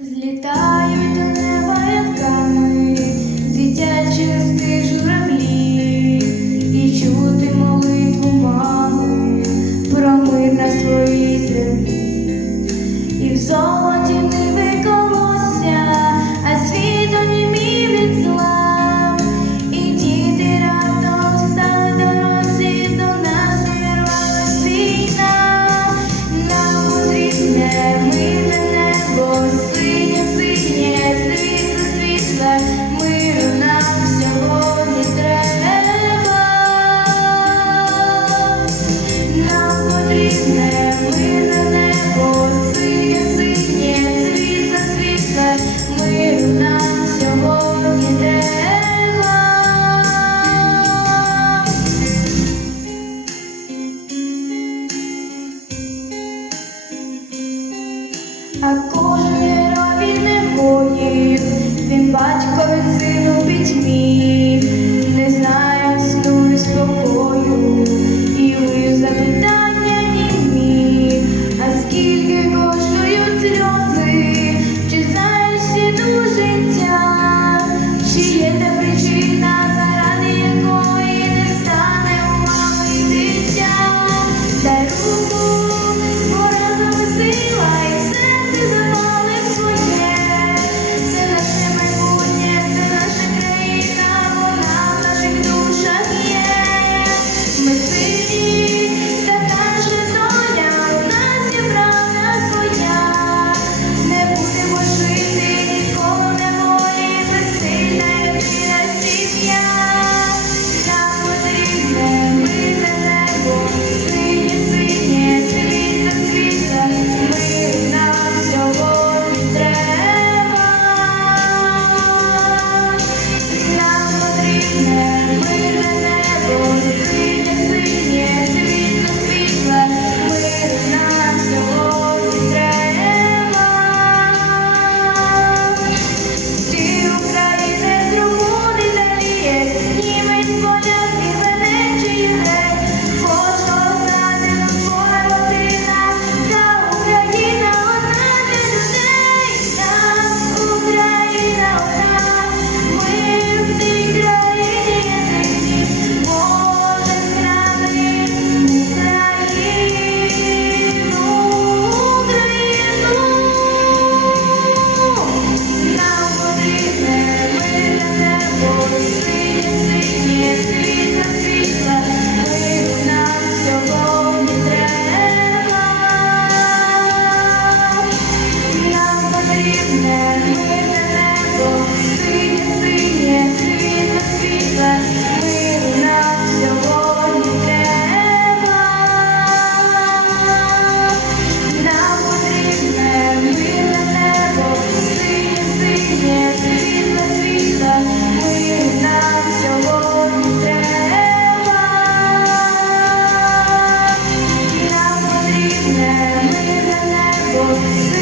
Злітають до неба рядками, дитячі стижі. А кожен робіт не боїв, він батькові сину пітьмі. Yes.